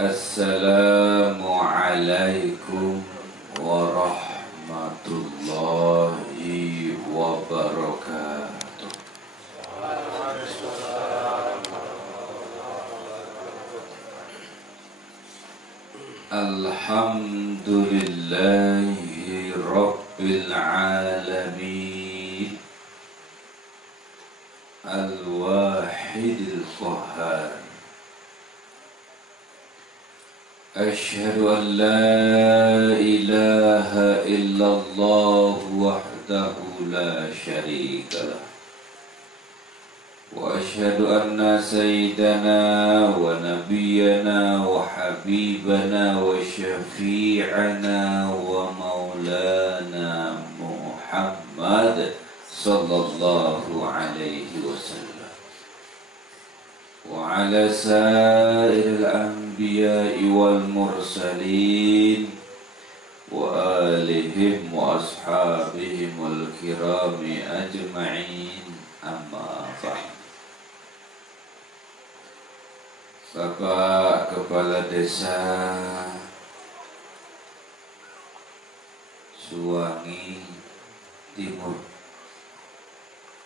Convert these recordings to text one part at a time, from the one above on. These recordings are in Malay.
Assalamualaikum warahmatullahi wabarakatuh. Alhamdulillahi rabbil alamin, al-wahidil qahhar. Asyhadu an la ilaha illallah wahdahu la syarika lah. Wa asyhadu anna sayyidana wa nabiyyana wa habibana wa syafi'ana wa maulana Muhammad sallallahu alaihi wasallam wa ala sa'iril anbiya'i wal mursalin wa alihim wa ashabihim wal kirami ajma'in, amma ba'd. Bapak Kepala Desa Suwangi Timur,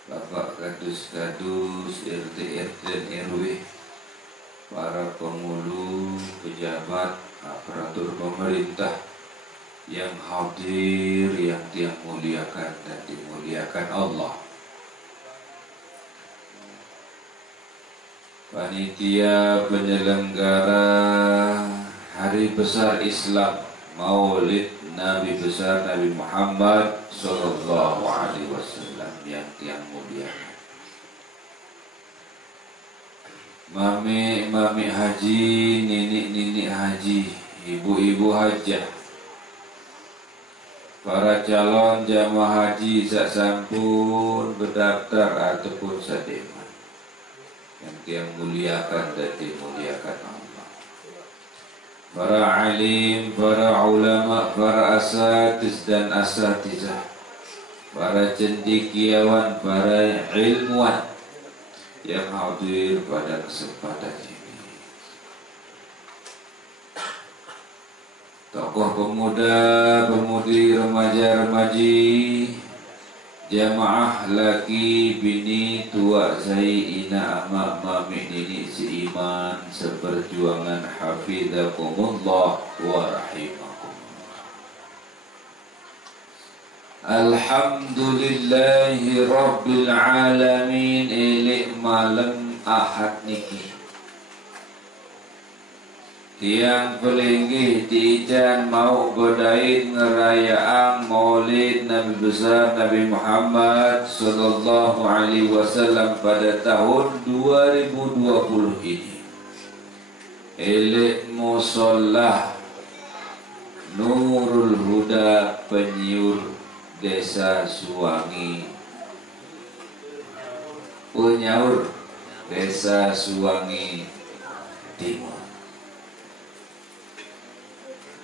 Bapak Kadus-Kadus, RT-RT dan RW, para pengulu, pejabat, aparatur pemerintah yang hadir, yang dimuliakan dan dimuliakan Allah. Panitia penyelenggara Hari Besar Islam Maulid Nabi Besar Nabi Muhammad sallallahu alaihi wasallam yang muliakan. Mami haji, nini haji, ibu hajah, para calon jamaah haji sak sampun berdaftar ataupun sademan yang muliakan dan dimuliakan Allah. Para alim, para ulama, para asatiz dan asatizah, para cendekiawan, para ilmuwan yang hadir pada kesempatan ini. Tokoh pemuda, pemudi, remaja-remaji, jamaah laki, bini, tua, zai, ina, ama, mami, nini, seiman, seperjuangan, hafizakumullah wa rahimakumullah. Alhamdulillahi rabbil alamin. Ilik malam ahad niki tiang pelinggih diijan mau godain ngerayaan Maulid Nabi Besar Nabi Muhammad sallallahu alaihi wasallam pada tahun 2020 ini. Elek musollah Nurul Huda Penyiur Desa Suwangi, Penyaur Desa Suwangi Timur,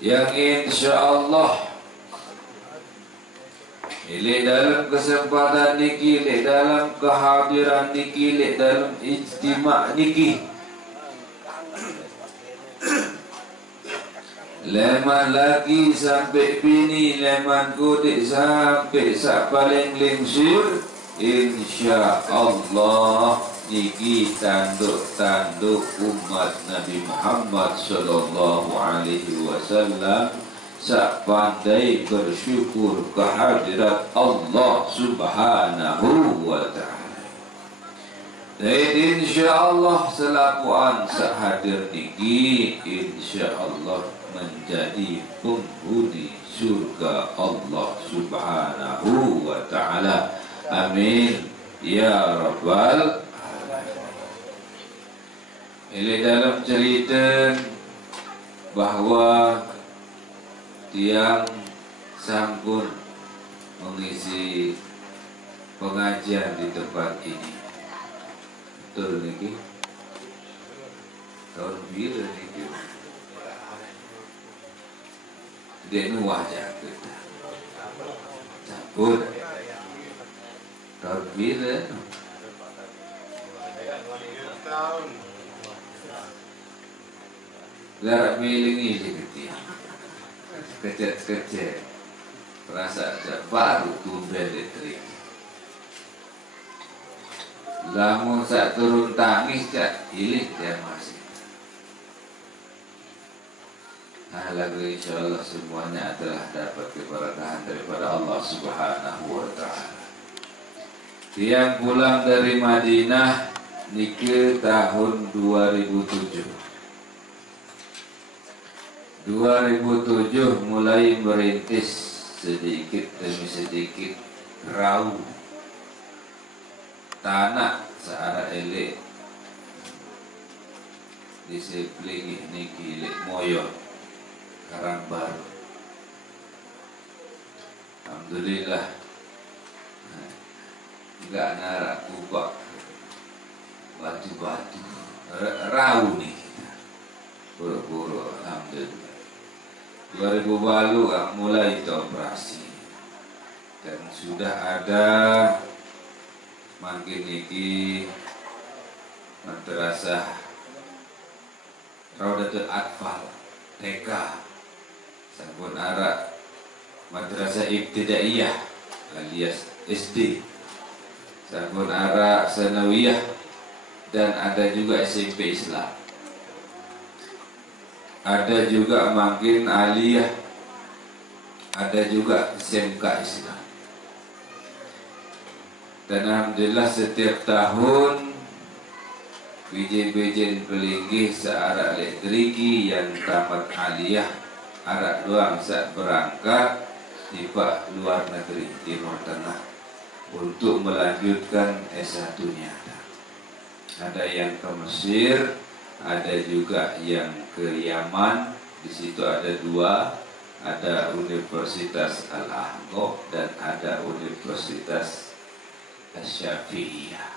yang insyaallah ini dalam kesempatan niki, dalam kehadiran niki, dalam ijtima' niki, leman laki sampai bini, leman kudik sampai sak paling lingsir, insyaallah niki tanduk-tanduk umat Nabi Muhammad sallallahu alaihi wasallam sak pandai bersyukur kehadirat Allah subhanahu wa ta'ala. Dan insyaallah selakuan sak hadir niki insyaallah menjadi penghuni surga Allah subhanahu wa ta'ala. Amin ya rabbal. Ini dalam cerita bahwa tiang sampun mengisi pengajian di tempat ini. Betul niki? Tahun bila niki? Dia wajah kita. Sampun. Tahun bila? Garak miling ini kecet perasaan baru tumben elektrik. Lamun saat turun tangis cak hiling dia masih. Lagu insyaallah semuanya adalah dapat keberkahan daripada Allah Subhanahu wa taala. Tiang pulang dari Madinah nike tahun 2007. 2007 mulai merintis sedikit demi sedikit rau tanah searah elek disiplin niki lek moyo Karang Baru. Alhamdulillah enggak narak kubak batu-batu rau nih buru-buru. Alhamdulillah 2000 lalu mulai itu operasi dan sudah ada makin niki madrasah Raudatul Atfal TK sampun arah madrasah ibtidaiyah alias SD, sampun arah sanawiyah, dan ada juga SMP Islam, ada juga makin aliyah, ada juga SMK Islam. Dan alhamdulillah setiap tahun bijen-bijen pelinggih searah elektriki yang tamat aliyah arak doang saat berangkat tiba luar negeri Timur Tengah untuk melanjutkan S1-nya. Ada yang ke Mesir, ada juga yang ke Yaman. Di situ ada dua, ada Universitas Al-Ahqaf dan ada Universitas Asy-Syafi'iyah.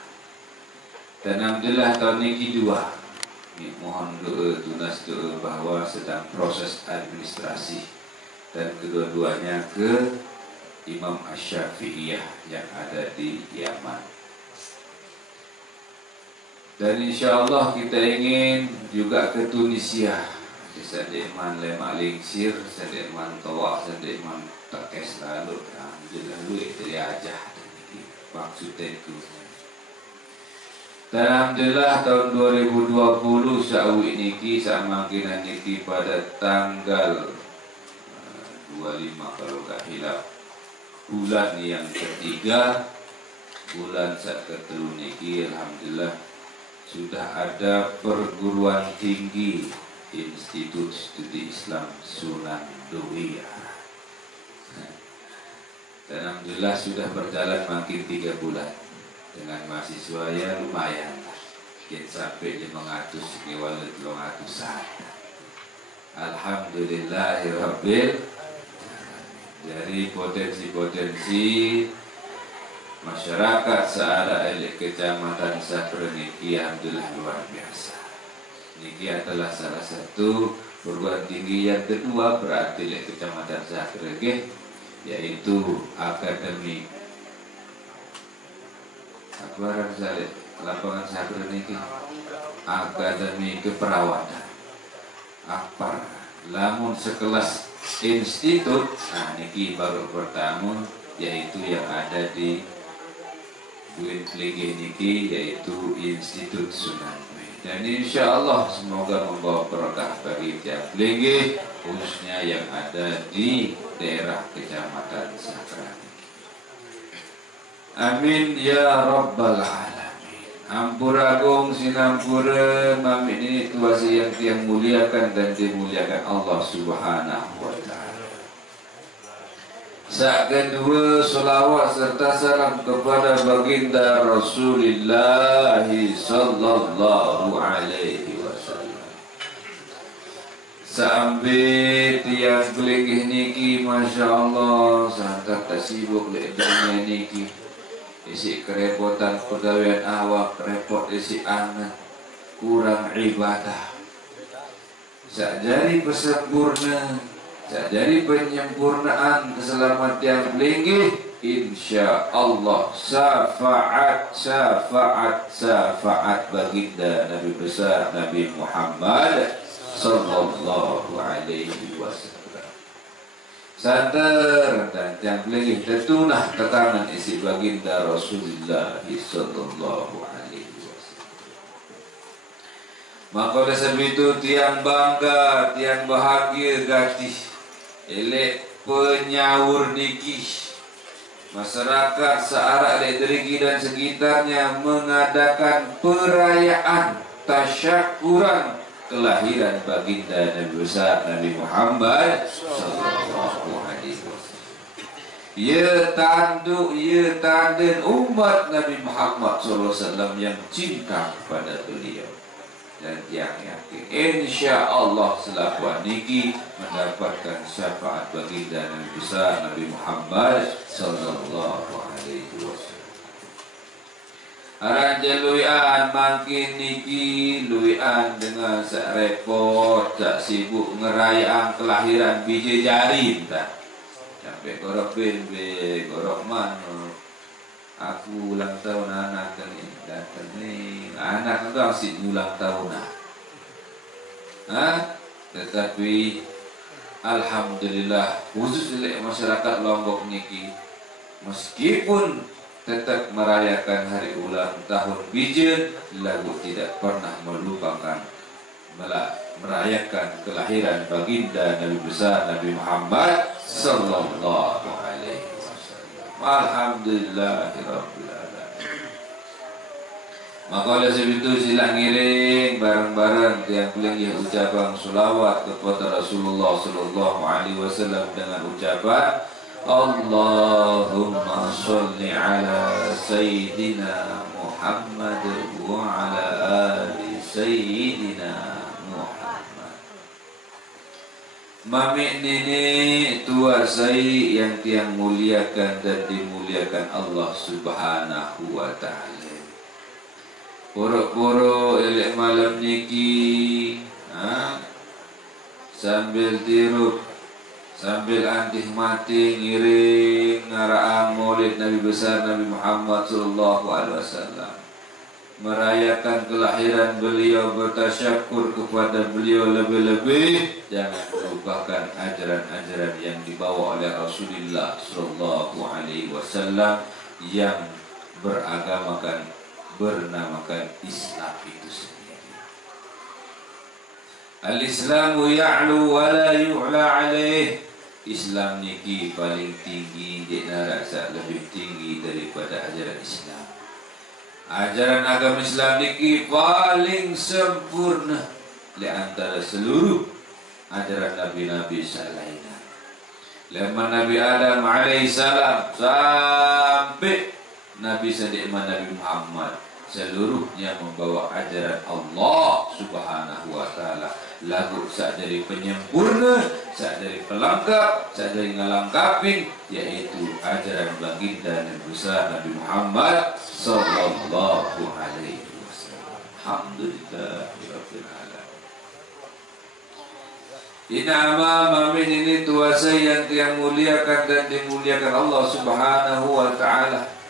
Dan alhamdulillah tahun ini dua. Mohon doa, tunas doa bahwa sedang proses administrasi dan kedua-duanya ke Imam Asy-Syafi'iyah yang ada di Yaman. Dan insya Allah kita ingin juga ke Tunisia. Di Sandeman Lemak Lingsir, Sandeman Tawak, Sandeman Takes lalu. Alhamdulillah lu itu aja. Maksudnya itu. Dan alhamdulillah tahun 2020 sawi niki sama kina niki pada tanggal 25 kalau tak hilap bulan yang ketiga, bulan saat ketelu niki alhamdulillah sudah ada perguruan tinggi Institut Studi Islam Sunan Dawiyah. Dan alhamdulillah sudah berjalan makin 3 bulan. Dengan mahasiswa ya lumayan lah, kita sampai 500 walau 200. Alhamdulillahirabbil. Dari potensi-potensi masyarakat searah elik kecamatan Sakra niki alhamdulillah luar biasa. Niki adalah salah satu perguruan tinggi yang kedua berarti elik kecamatan Sakra yaitu Akademi Akbaran Saleh lapangan Sakra niki Akademi Keperawatan Akpar lamun sekelas institut. Nah niki baru pertama yaitu yang ada di Buin Pligih niki yaitu Institut Sunan. Dan insya Allah semoga membawa berkah bagi tiap Pligih khususnya yang ada di daerah kecamatan Sakra. Amin ya rabbal alamin. Ampuragung sinampura mami ini tuasi yang tiang muliakan dan dimuliakan Allah Subhanahu wa ta'ala. Saat kedua selawat serta salam kepada baginda Rasulullah sallallahu alaihi wasallam. Sampai tiang Pligih niki masya Allah sangat tak sibuk lek dunia niki. Isi kerepotan pegawaian awak, repot isi angan, kurang ibadah. Sajari pesempurna, sajari penyempurnaan keselamatan yang Pligih, insya Allah syafaat baginda Nabi besar Nabi Muhammad sallallahu alaihi wasallam. Sadar dan yang lebih tentunah tekanan isi baginda Rasulullah sallallahu alaihi wasallam. Maka oleh sebab itu tiang bangga, tiang bahagia gati elek penyawur niki masyarakat searah Derigi dan sekitarnya mengadakan perayaan tasyakuran kelahiran baginda Nabi besar Nabi Muhammad sallallahu alaihi wasallam. Ya tanduk, ya tanden umat Nabi Muhammad sallallahu alaihi wasallam yang cinta kepada beliau dan yang yakin insya Allah selaku niki mendapatkan syafaat baginda Nabi besar Nabi Muhammad sallallahu alaihi wasallam. Aranja luian makin niki luian dengan sak repot, sak sibuk ngerayaan kelahiran biji jari tak. Sampai gorok be gorok mano. Aku ulang tahun anak ni datang ni anak tu asyik ulang tahun tetapi alhamdulillah khusus oleh masyarakat Lombok niki meskipun tetap merayakan hari ulang tahun Bijen lalu tidak pernah melupakan merayakan kelahiran baginda Nabi besar Nabi Muhammad sallallahu alaihi wasallam. Alhamdulillahirabbil alamin. Maka oleh sebab itu sila ngiring bareng-bareng yang boleh ucapan selawat kepada Rasulullah sallallahu alaihi wasallam dengan ucapan Allahumma sholli ala sayyidina Muhammad wa ala ali sayyidina Muhammad. Mami nenek tua saya yang tiang muliakan dan dimuliakan Allah subhanahu wa ta'ala. Poro-poro elek malam niki sambil tirup sambil antih mati ngiring ngaraan maulid Nabi besar Nabi Muhammad sallallahu alaihi wasallam, merayakan kelahiran beliau, bertasyakur kepada beliau lebih-lebih. Jangan melupakan ajaran-ajaran yang dibawa oleh Rasulullah sallallahu alaihi wasallam yang beragamakan bernamakan Islam itu sendiri. Al-Islamu ya'lu wa la yu'la alaih. Islam niki paling tinggi, dia rasa lebih tinggi daripada ajaran Islam. Ajaran agama Islam niki paling sempurna di antara seluruh ajaran nabi-nabi selainnya. Lama Nabi Adam alaihissalam sampai Nabi Sadiqman Nabi Muhammad, seluruhnya membawa ajaran Allah subhanahu wa ta'ala. Lagu sak dari penyempurna, sak dari pelengkap, sak dari ngelengkapin, yaitu ajaran baginda Nabi besar Nabi Muhammad sallallahu alaihi wasallam. Alhamdulillahirabbil alamin. Inama mamin ini tua saya yang muliakan dan dimuliakan Allah subhanahu wa ta'ala.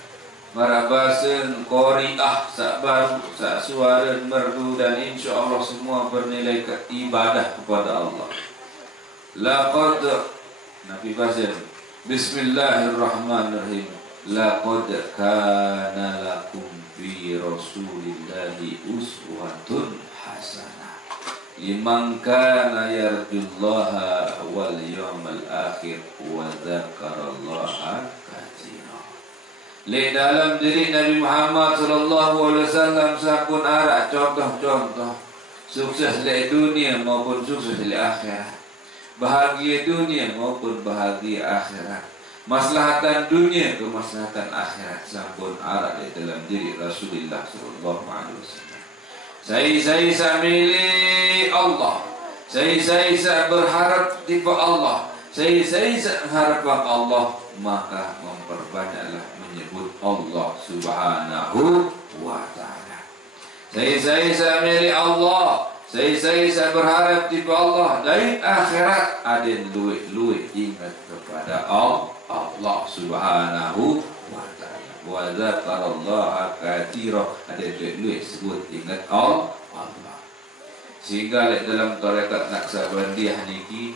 Marabasen, qori'ah, sak baru, sak suara merdu dan insya Allah semua bernilai ibadah kepada Allah. Laqad Nabi Basin Bismillahirrahmanirrahim. Laqad kana lakum fi Rasulillahi uswatun hasanah liman kana yarjullaha wal yawmal akhir wa dzakarallaha katsira. Di dalam diri Nabi Muhammad sallallahu alaihi wasallam sampun arak contoh-contoh sukses di dunia maupun sukses di akhirat, bahagia dunia maupun bahagia akhirat, maslahatan dunia ke maslahatan akhirat sampun arak di dalam diri Rasulullah sallallahu alaihi wasallam. Saya samili Allah, saya berharap tipe Allah, saya mengharapkan Allah, maka memperbanyaklah menyebut Allah subhanahu wa ta'ala. Saya milik Allah, saya berharap tipe Allah. Dari akhirat ada luih ingat kepada Allah subhanahu wa ta'ala. Wa dzakarallaha katsira, ada luih sebut ingat Allah. Sehingga dalam tarekat Naqsabandiyah niki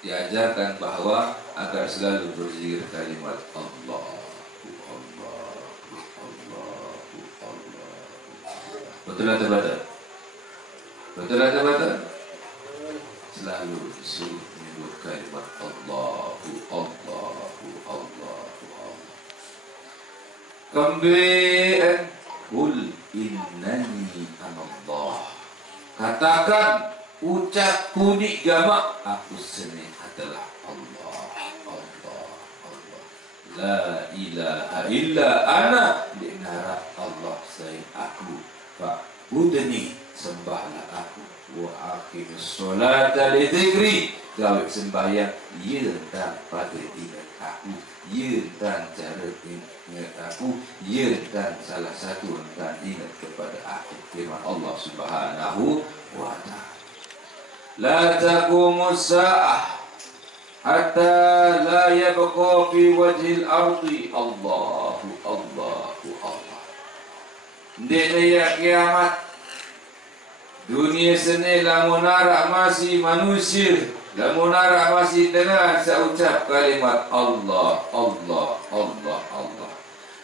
diajarkan bahwa agar selalu berzikir kalimat Allah, Allah, Allah, Allah. Betul atau betul? Betul atau betul? Selalu disuruh menyebut kalimat Allah, Allah, Allah, Allah. Kemudian kul innani anallah. Katakan, ucap bunyi gama, aku seni adalah Allah, Allah, Allah. La ilaha illa ana, dinara Allah selain aku. Fa'budni, sembahlah aku. Wa aqimus sholata li dzikri, gawe sembahyang ieu dan pada ingat aku, ieu dan cara ingat aku, ieu dan salah satu dan ingat kepada aku. Firman Allah Subhanahu wa ta'ala. La taqumus sa'ah hatta la yabqa fi wajhil ardi Allahu Allahu Allah. Ndeknya kiamat dunia seni lamun arak masih manusia, lamun arak masih dengar seucap kalimat Allah, Allah, Allah, Allah.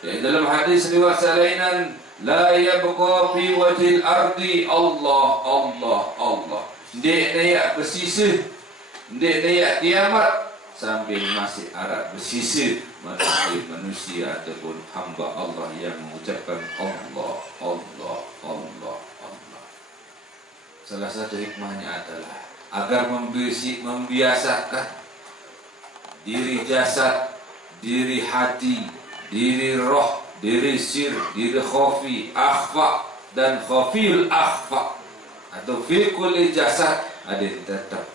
Di dalam hadis riwayat salainan, la yabqa fi wajhil ardi Allah, Allah, Allah. Dek nayak bersisir, dek nayak kiamat sambil masih arak bersisir manusia ataupun hamba Allah yang mengucapkan Allah, Allah, Allah. Salah satu hikmahnya adalah agar membiasakan diri jasad, diri hati, diri roh, diri sir, diri khafi, akhfa dan khafil akhfa atau fi kulli jasad ada tetap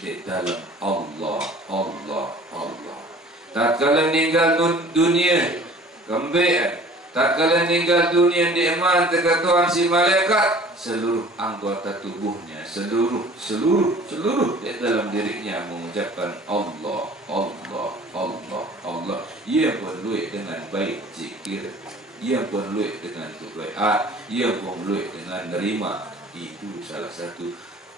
di dalam Allah, Allah, Allah. Tatkala meninggal dunia, kembali tatkala meninggal dunia di iman tegatuan si malaikat, seluruh anggota tubuhnya, seluruh di dalam dirinya mengucapkan Allah, Allah, Allah, Allah. Ia pun luik dengan baik zikir, ia pun luik dengan doa, ia pun luik dengan nerima. Itu salah satu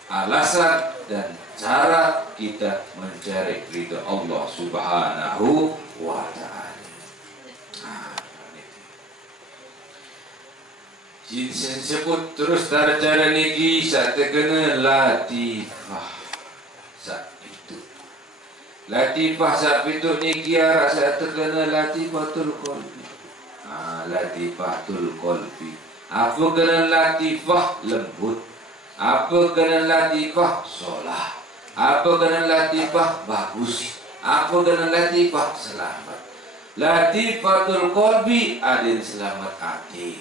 alasan dan cara kita mencari ridha Allah Subhanahu wa ta'ala. Jinsen sebut terus cara niki saat terkena latifah saat itu. Latifah saat itu niki arah saat terkena latifatul qalbi. Latifatul qalbi. Apa kena latifah lembut? Apa kena latifah solah? Apa kena latifah bagus? Apa kena latifah selamat? Latifatul qalbi adin selamat hati.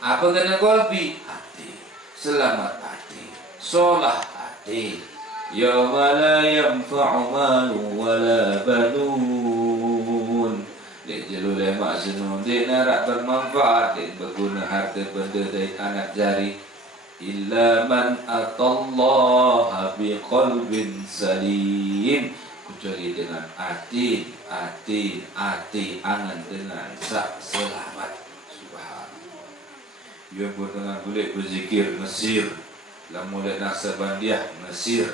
Apa kena qalbi? Hati. Selamat hati. Solah hati. Yauma la yanfa'u malun wala banun. Dek jalur lemak senun. Dek narak bermanfaat. Dek berguna harta benda dari anak jari. Illa man atallaha biqalbin salim. Kecuali dengan hati angan dengan selamat. Ia pun dengan boleh berzikir Mesir, lamun lek Naqsabandiyah Mesir,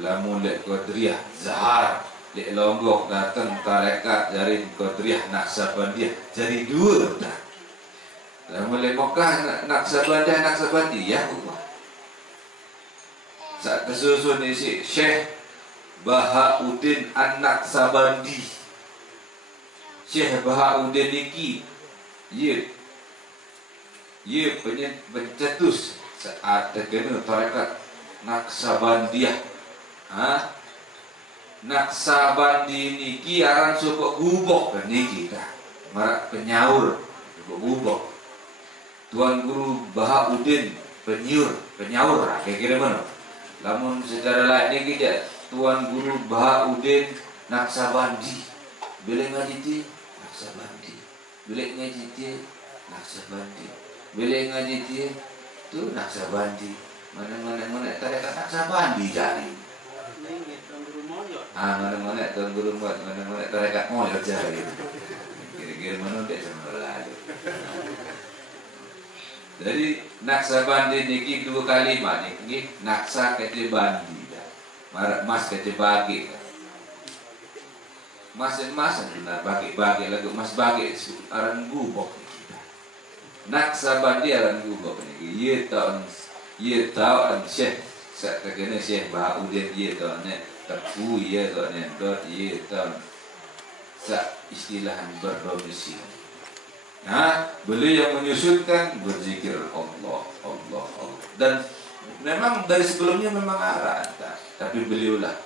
lamun lek Qadiriyah Zahar, lek Lombok datang tarekat dari Qadiriyah Naqsabandiyah jadi dua dah. Lamun lek Mekah Naqsabandiyah ubah. Saat kesusun isi Syekh Bahauddin An-Naqsabandi. Syekh Bahauddin niki ia pencetus saat terkena tarekat Naqsabandiyah. Naqsabandi niki aran supok gubok kan niki dah. Marak penyaur supok gubok. Tuan Guru Bahauddin penyaur kira-kira mana? Namun secara lain niki dia Tuan Guru Bahauddin Naqsabandi. Bila ngaji ti Naqsabandi. Bila ngaji ti Naqsabandi. Bila ngaji dia tu Naqsabandi. Mana tarekat Naqsabandi jari. Mana Tuan Guru Moyot, mana tarekat Moyot jari. Kira-kira mana dia sama lalu. Jadi Naksabandi niki dua kalimat niki naksa kece bandi dah. Mas kece bagi. Mas benar bagi lagu mas bagi aran gubok niki. Naksabandi aran gubok niki. Ye tahun syekh sak kene syekh bau dia tahun ne tepu ye tahun ne dot ye tahun sak istilah berdomisili. Nah, beliau yang menyusunkan berzikir Allah. Dan memang dari sebelumnya memang ada, tapi beliaulah.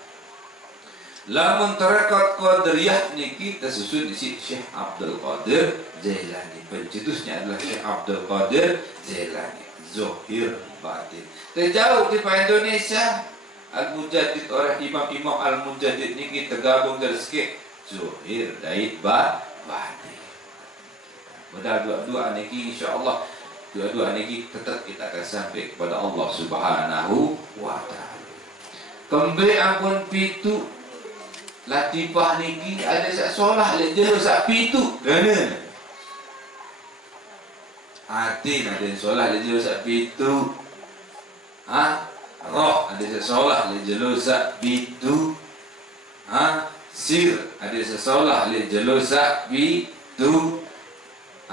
Lamun tarekat Qadiriyah niki tersusun di Syekh Abdul Qadir Jailani. Pencetusnya adalah Syekh Abdul Qadir Jailani. Zahir batin. Terjauh di Indonesia. Al-Mujaddid orang imam-imam Al-Mujaddid niki tergabung dari sikit Zahir dari batin. Padahal dua-dua niki insyaallah dua-dua niki tetap kita akan sampai kepada Allah Subhanahu wa taala. Kembali ampun pitu latifah niki ada sak solah le jero sak pitu. Kena. Hati ada solah le jero sak pitu. Roh ada sak solah le jero sak pitu. Sir ada sak solah le jero sak pitu.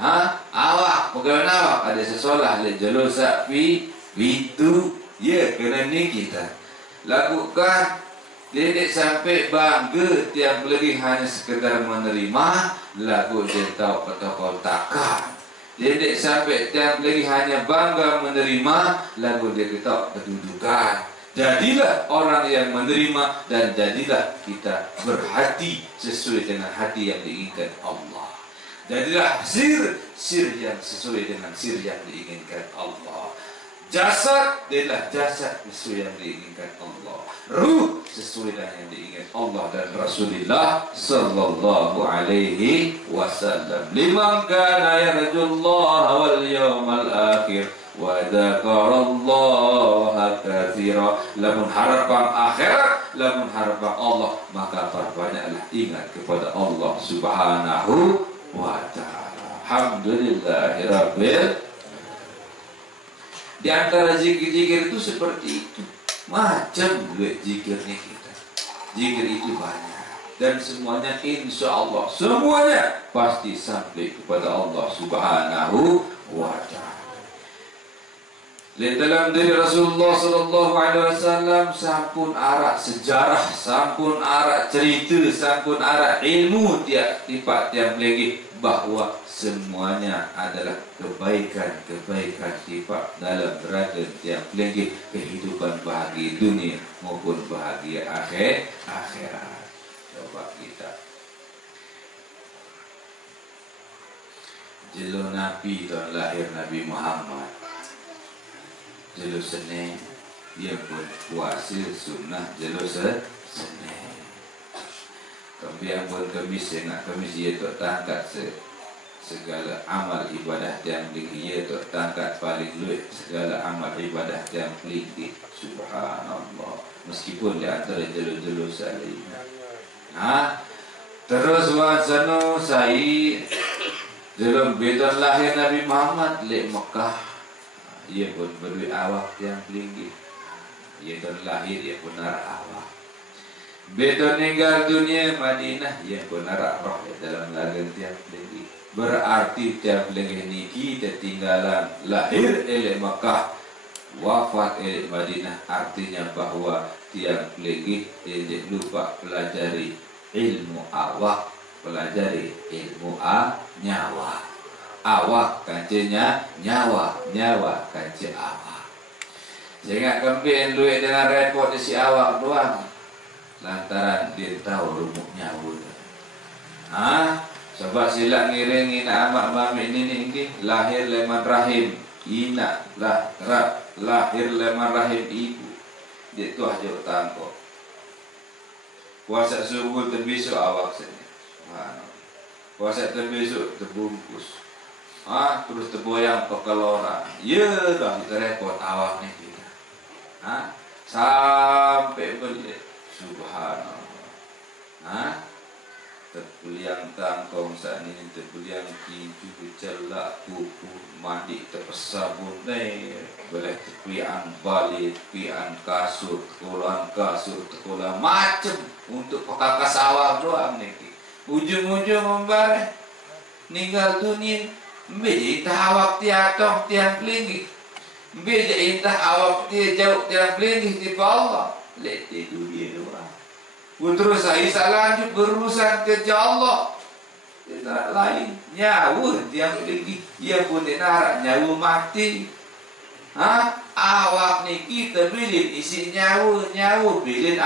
Awak bagaimana awak ada sesolah le jalur sapi itu ya kena ni kita lakukan tidak sampai bangga tiap lagi hanya sekedar menerima lagu jentau protokol takkan tidak sampai tiap lagi hanya bangga menerima lagu dia kita kedudukan. Jadilah orang yang menerima dan jadilah kita berhati sesuai dengan hati yang diinginkan Allah. Jadilah sir yang sesuai dengan sir yang diinginkan Allah. Jasad adalah jasad sesuai yang diinginkan Allah. Ruh sesuai dengan yang diinginkan Allah dan Rasulullah sallallahu alaihi wasallam. Liman kana yarjullaha wal yawmal akhir wa dzakarallaha katsira. Lamun harapan akhirat, lamun harapan Allah, maka perbanyaklah ingat kepada Allah Subhanahu wa ta'ala. Alhamdulillahirabbil. Di antara zikir-zikir itu seperti itu. Macam zikirnya kita. Zikir itu banyak dan semuanya insya Allah semuanya pasti sampai kepada Allah Subhanahu wa ta'ala. Dalam diri Rasulullah sallallahu alaihi wasallam sampun arak sejarah, sampun arak cerita, sampun arak ilmu tiap lagi bahwa semuanya adalah kebaikan tiap dalam beragam tiap lagi kehidupan bahagia dunia maupun bahagia akhirat. Coba kita jelo Nabi dan lahir Nabi Muhammad. Jalur Senin dia pun puasa sunnah jalur Senin. Kemudian pun Kamis Kamis dia tu tangkat segala amal ibadah yang dia tu tangkat paling luas segala amal ibadah yang tinggi. Subhanallah. Meskipun di antara jalur-jalur salih. Terus wasanu sai dalam bedan lahir Nabi Muhammad di Mekah. Ia pun berdua awak yang tinggi. Ia pun lahir, ia pun narak awak. Betul meninggal dunia Madinah, ia pun narak roh dalam lagan tiap tinggi. Berarti tiap lagi ini kita tinggalan lahir oleh Makkah, wafat oleh Madinah. Artinya bahwa tiap lagi tidak lupa pelajari ilmu awak, pelajari ilmu nyawa. Awak kancinya nyawa kanci awak. Jangan kembali duit dengan repot si awak doang. Lantaran dia tahu rumuk nyawa. Sebab silap ngiringin amak mami ini lahir leman rahim ina lahir leman rahim ibu. Dia tu aja tangkap. Puasa subuh terbesok awak saja. Puasa terbesok terbungkus. Terus terboyang pekelora. Ya dah kita repot awak ni kita. Sampai beli. Subhanallah. terpuliang tangkong saat ini terpuliang kinju celak buku mandi terpesabun boleh terpuliang balik terpuliang kasur tekolan macem untuk pekakas awak doang nih ujung-ujung membareh ninggal dunia beje intah awak tiatong tiang pelinggi beje intah awak tia jauh tiang pelinggi di Allah lete dunia doang terus saya lanjut berurusan kerja Allah tidak lain nyawa tiang pelinggi ia pun dinarak nyawa mati awak ni kita bilin isi nyawa bilin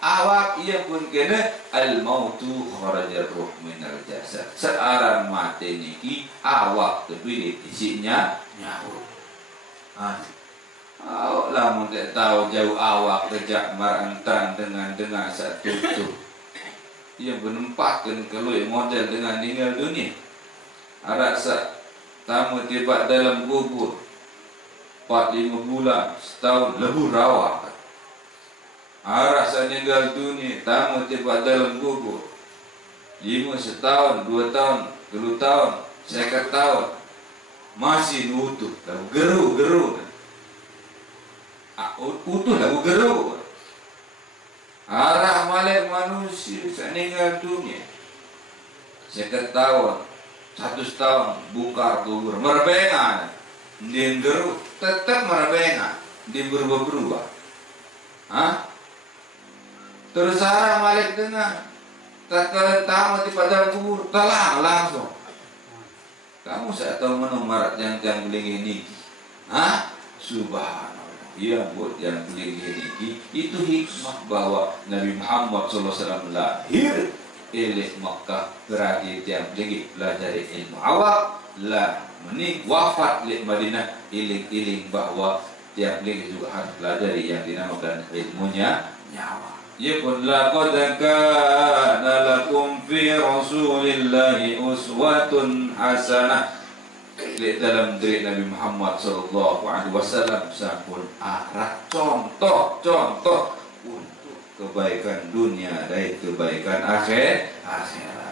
awak ia pun kena al mautu kharajar ruh minal jasad searan mati niki awak terbilin isinya nyawa lamun tak tahu jauh awak kejak marantang dengan satu itu ia menempatkan keluar model dengan meninggal dunia arak tamu tiba dalam kubur 4-5 bulan setahun lebih rawat arah meninggal dunia tamu tiba dalam kubur 5 setahun 2 tahun 10 tahun 50 tahun masih utuh geru utuh lagu geru arah malik manusia meninggal dunia 50 tahun 100 tahun bukar kubur merbengan dia geru tetap merbengan dia berubah terus arah malik dengan tak tahu di pada kubur telah langsung kamu saya tahu menomor yang beling ini subhanallah ia buat yang beling ini itu hikmah bahwa Nabi Muhammad SAW lahir oleh Makkah berarti yang beling belajar ilmu awak lah menik wafat di Madinah iling-iling bahwa tiap beling juga harus belajar yang dinamakan ilmunya nyawa. Ya pun laqad kana lakum fi Rasulillahi uswatun hasanah di dalam diri Nabi Muhammad sallallahu alaihi wasallam sampun arah contoh untuk kebaikan dunia dan kebaikan akhirat.